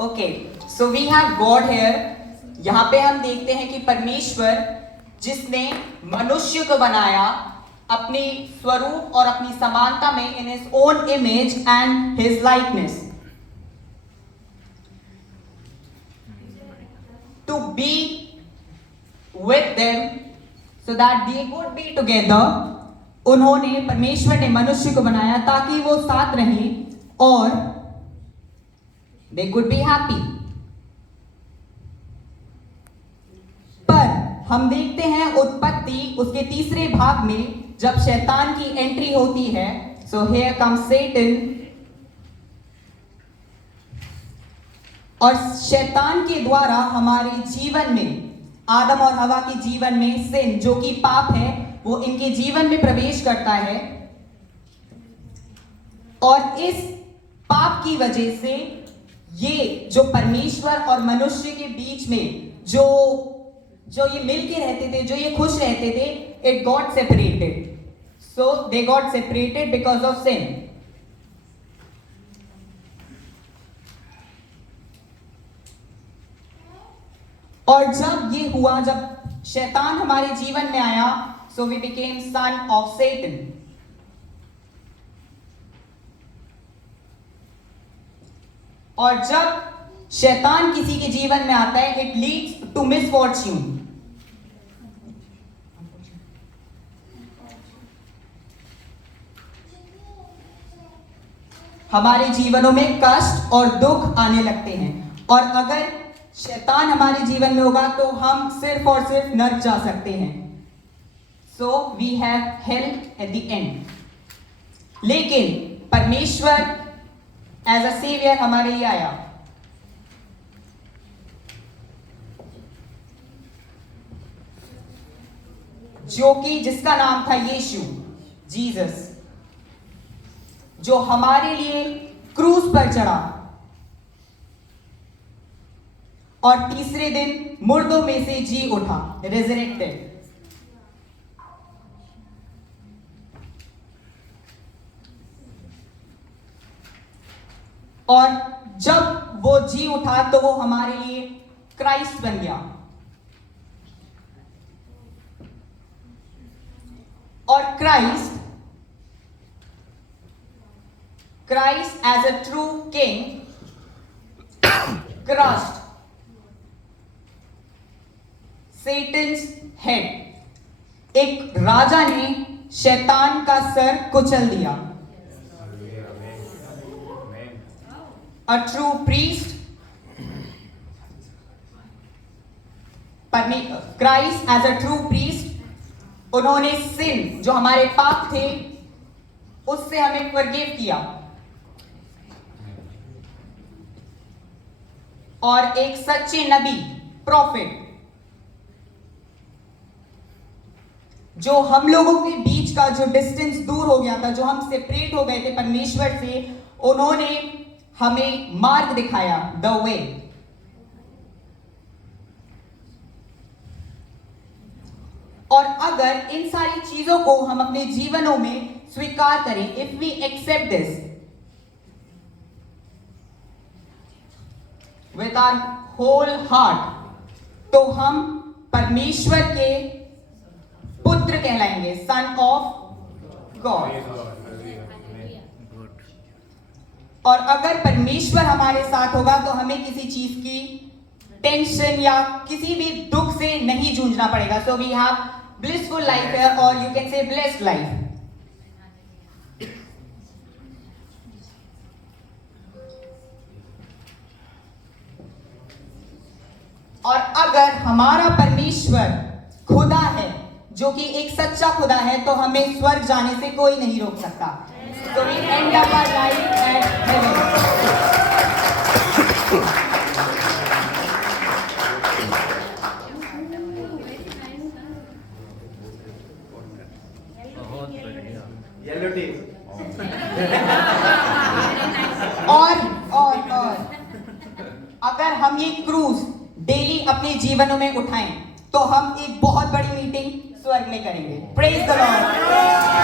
Okay, so we have God here. यहाँ पे हम देखते हैं कि परमेश्वर जिसने मनुष्य को बनाया अपनी स्वरूप और अपनी समानता में, in his own image and his likeness, to be with them so that they could be together. उन्होंने, परमेश्वर ने मनुष्य को बनाया ताकि वो साथ रहें और they could be happy। पर हम देखते हैं उत्पत्ति उसके तीसरे भाग में जब शैतान की एंट्री होती है, so here comes Satan, और शैतान के द्वारा हमारे जीवन में, आदम और हवा के जीवन में सिन जो कि पाप है वो इनके जीवन में प्रवेश करता है, और इस पाप की वजह से ये जो परमेश्वर और मनुष्य के बीच में जो ये मिलके रहते थे, जो ये खुश रहते थे, it got separated. So they got separated because of sin. और जब ये हुआ, जब शैतान हमारे जीवन में आया, so we became son of Satan. और जब शैतान किसी के जीवन में आता है, इट लीड्स टू मिसफॉर्च्यून। हमारे जीवनों में कष्ट और दुख आने लगते हैं, और अगर शैतान हमारे जीवन में होगा तो हम सिर्फ और सिर्फ नरक जा सकते हैं। So we have hell at the end. लेकिन परमेश्वर एज अ सेवियर हमारे लिए आया, जो कि जिसका नाम था यीशु, जीसस, जो हमारे लिए क्रूस पर चढ़ा और तीसरे दिन मुर्दों में से जी उठा, रेजरेक्टेड। और जब वो जी उठा तो वो हमारे लिए क्राइस्ट बन गया। और Christ as a true king crushed Satan's head. एक राजा ने शैतान का सर कुचल दिया। A true priest, Christ as a true priest, उन्होंने सिन जो हमारे पाप थे उससे हमें फॉरगिव किया, और एक सच्चे नबी, प्रॉफिट, जो हम लोगों के बीच का जो डिस्टेंस दूर हो गया था, जो हम सेपरेट हो गए थे परमेश्वर से, उन्होंने हमें मार्ग दिखाया, द वे। और अगर इन सारी चीजों को हम अपने जीवनों में स्वीकार करें, if we accept this with our whole heart, तो हम परमेश्वर के पुत्र कहलाएंगे, सन ऑफ गॉड। और अगर परमेश्वर हमारे साथ होगा तो हमें किसी चीज की टेंशन या किसी भी दुख से नहीं जूझना पड़ेगा। So we have blissful life है, और you can say blessed life. और अगर हमारा परमेश्वर खुदा है, जो कि एक सच्चा खुदा है, तो हमें स्वर्ग जाने से कोई नहीं रोक सकता। So we end up our life at heaven. Yellow team. और अगर हम ये क्रूज डेली अपने जीवनों में उठाएं तो हम एक बहुत बड़ी मीटिंग स्वर्ग में करेंगे। Praise the Lord.